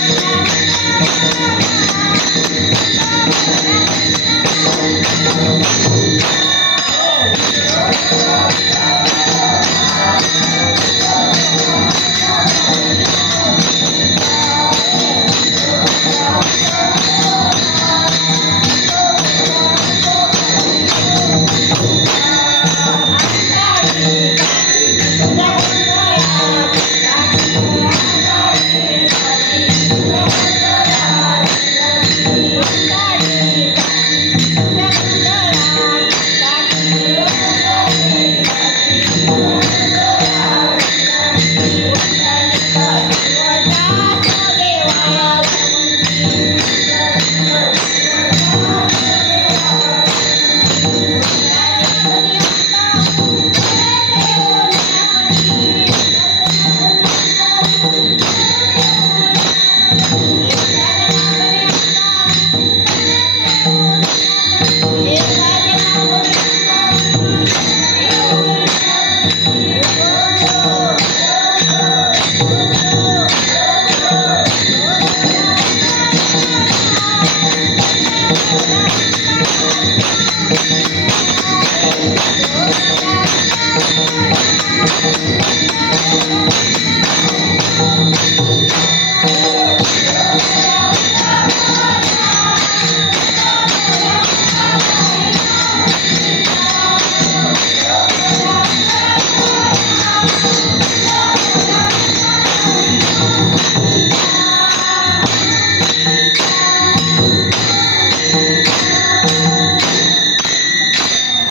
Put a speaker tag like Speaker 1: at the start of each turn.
Speaker 1: Thank you.